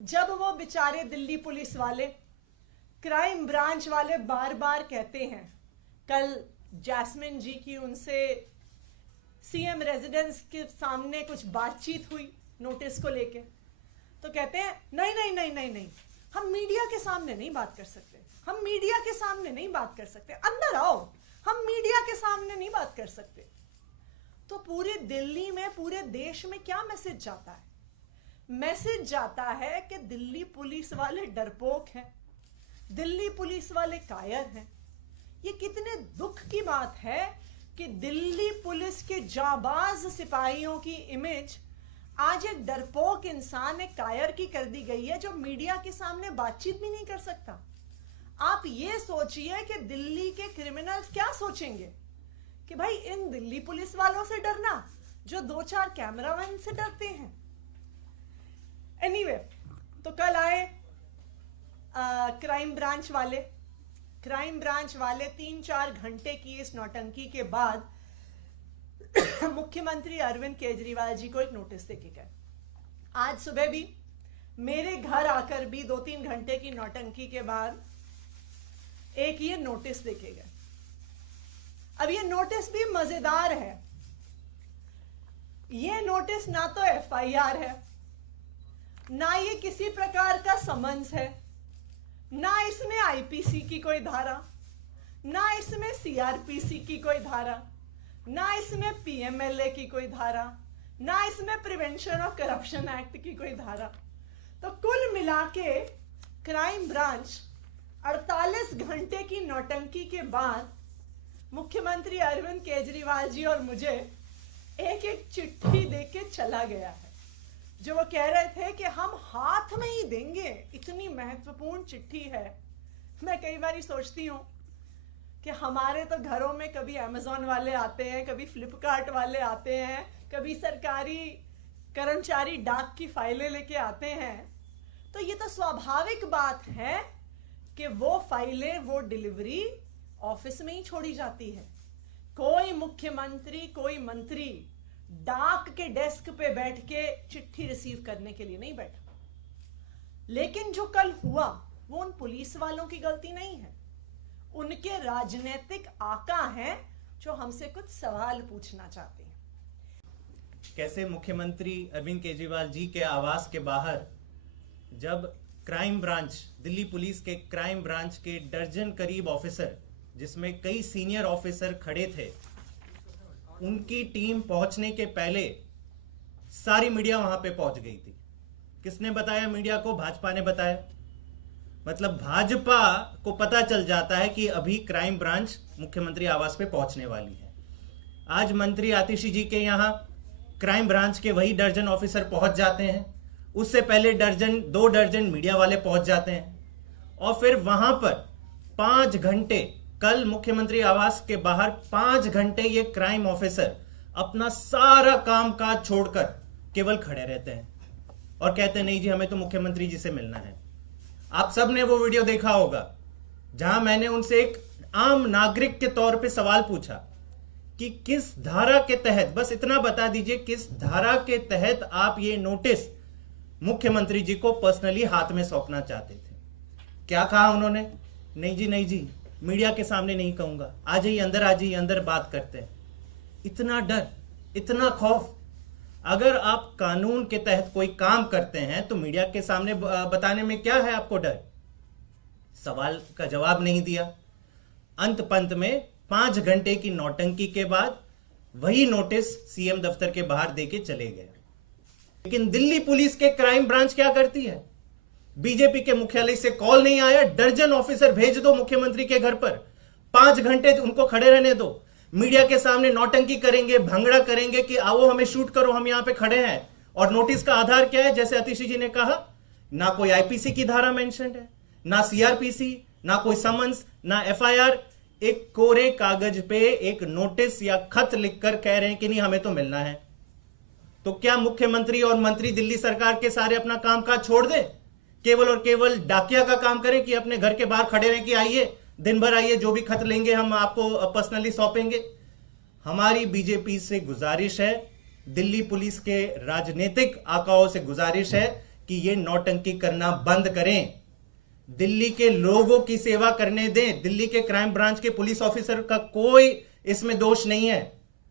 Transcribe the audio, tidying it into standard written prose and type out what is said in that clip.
जब वो बेचारे दिल्ली पुलिस वाले, क्राइम ब्रांच वाले बार बार कहते हैं, कल जैस्मिन जी की उनसे सीएम रेजिडेंस के सामने कुछ बातचीत हुई नोटिस को लेके, तो कहते हैं नहीं नहीं नहीं नहीं नहीं, हम मीडिया के सामने नहीं बात कर सकते, हम मीडिया के सामने नहीं बात कर सकते, अंदर आओ, हम मीडिया के सामने नहीं बात कर सकते। तो पूरे दिल्ली में, पूरे देश में क्या मैसेज जाता है? मैसेज जाता है कि दिल्ली पुलिस वाले डरपोक हैं, दिल्ली पुलिस वाले कायर हैं। ये कितने दुख की बात है कि दिल्ली पुलिस के जाबाज सिपाहियों की इमेज आज एक डरपोक इंसान, एक कायर की कर दी गई है, जो मीडिया के सामने बातचीत भी नहीं कर सकता। आप ये सोचिए कि दिल्ली के क्रिमिनल्स क्या सोचेंगे कि भाई इन दिल्ली पुलिस वालों से डरना जो दो चार कैमरामैन से डरते हैं। एनीवे, तो कल आए क्राइम ब्रांच वाले 3-4 घंटे की इस नौटंकी के बाद मुख्यमंत्री अरविंद केजरीवाल जी को एक नोटिस देके गए। आज सुबह भी मेरे घर आकर भी 2-3 घंटे की नौटंकी के बाद एक ये नोटिस देके गए। अब ये नोटिस भी मजेदार है। ये नोटिस ना तो एफआईआर है, ना ये किसी प्रकार का समन्स है, ना इसमें आईपीसी की कोई धारा, ना इसमें सीआरपीसी की कोई धारा, ना इसमें पीएमएलए की कोई धारा, ना इसमें प्रिवेंशन ऑफ करप्शन एक्ट की कोई धारा। तो कुल मिला के क्राइम ब्रांच 48 घंटे की नौटंकी के बाद मुख्यमंत्री अरविंद केजरीवाल जी और मुझे एक एक चिट्ठी देके चला गया है, जो वो कह रहे थे कि हम हाथ में ही देंगे। इतनी महत्वपूर्ण चिट्ठी है। मैं कई बार सोचती हूँ कि हमारे तो घरों में कभी अमेज़न वाले आते हैं, कभी फ्लिपकार्ट वाले आते हैं, कभी सरकारी कर्मचारी डाक की फाइलें लेके आते हैं। तो ये तो स्वाभाविक बात है कि वो फाइलें, वो डिलीवरी ऑफिस में ही छोड़ी जाती है। कोई मुख्यमंत्री, कोई मंत्री डाक के डेस्क पे बैठ के चिट्ठी रिसीव करने के लिए नहीं बैठा। लेकिन जो कल हुआ वो उन पुलिस वालों की गलती नहीं है, उनके राजनीतिक आका हैं जो हमसे कुछ सवाल पूछना चाहते हैं। कैसे मुख्यमंत्री अरविंद केजरीवाल जी के आवास के बाहर जब क्राइम ब्रांच, दिल्ली पुलिस के क्राइम ब्रांच के दर्जन करीब ऑफिसर, जिसमें कई सीनियर ऑफिसर खड़े थे, उनकी टीम पहुंचने के पहले सारी मीडिया वहां पे पहुंच गई थी। किसने बताया मीडिया को? भाजपा ने बताया। मतलब भाजपा को पता चल जाता है कि अभी क्राइम ब्रांच मुख्यमंत्री आवास पे पहुंचने वाली है। आज मंत्री आतिशी जी के यहां क्राइम ब्रांच के वही दर्जन ऑफिसर पहुंच जाते हैं। उससे पहले 2 दर्जन मीडिया वाले पहुंच जाते हैं। और फिर वहां पर 5 घंटे, कल मुख्यमंत्री आवास के बाहर 5 घंटे ये क्राइम ऑफिसर अपना सारा काम काज छोड़कर केवल खड़े रहते हैं और कहते हैं नहीं जी, हमें तो मुख्यमंत्री जी से मिलना है। आप सब ने वो वीडियो देखा होगा जहां मैंने उनसे एक आम नागरिक के तौर पे सवाल पूछा कि किस धारा के तहत, बस इतना बता दीजिए, किस धारा के तहत आप ये नोटिस मुख्यमंत्री जी को पर्सनली हाथ में सौंपना चाहते थे। क्या कहा उन्होंने? नहीं जी, नहीं जी, मीडिया के सामने नहीं कहूंगा, आ जाइए अंदर, आ जाइए अंदर, बात करते हैं। इतना डर, इतना खौफ। अगर आप कानून के तहत कोई काम करते हैं तो मीडिया के सामने बताने में क्या है आपको डर? सवाल का जवाब नहीं दिया। अंत पंत में 5 घंटे की नौटंकी के बाद वही नोटिस सीएम दफ्तर के बाहर देके चले गए। लेकिन दिल्ली पुलिस के क्राइम ब्रांच क्या करती है? बीजेपी के मुख्यालय से कॉल नहीं आया, दर्जन ऑफिसर भेज दो मुख्यमंत्री के घर पर, 5 घंटे उनको खड़े रहने दो, मीडिया के सामने नौटंकी करेंगे, भंगड़ा करेंगे कि आओ हमें शूट करो, हम यहां पे खड़े हैं। और नोटिस का आधार क्या है? जैसे आतिशी जी ने कहा, ना कोई आईपीसी की धारा मेंशन्ड है, ना सीआरपीसी, ना कोई समन्स, ना एफआईआर। एक कोरे कागज पे एक नोटिस या खत लिखकर कह रहे हैं कि नहीं, हमें तो मिलना है। तो क्या मुख्यमंत्री और मंत्री दिल्ली सरकार के सारे अपना कामकाज छोड़ दें, केवल और केवल डाकिया का काम करें कि अपने घर के बाहर खड़े रहे कि आइए, दिन भर आइए, जो भी खत लेंगे हम आपको पर्सनली सौंपेंगे? हमारी बीजेपी से गुजारिश है, दिल्ली पुलिस के राजनीतिक आकाओं से गुजारिश है कि ये नौटंकी करना बंद करें, दिल्ली के लोगों की सेवा करने दें। दिल्ली के क्राइम ब्रांच के पुलिस ऑफिसर का कोई इसमें दोष नहीं है।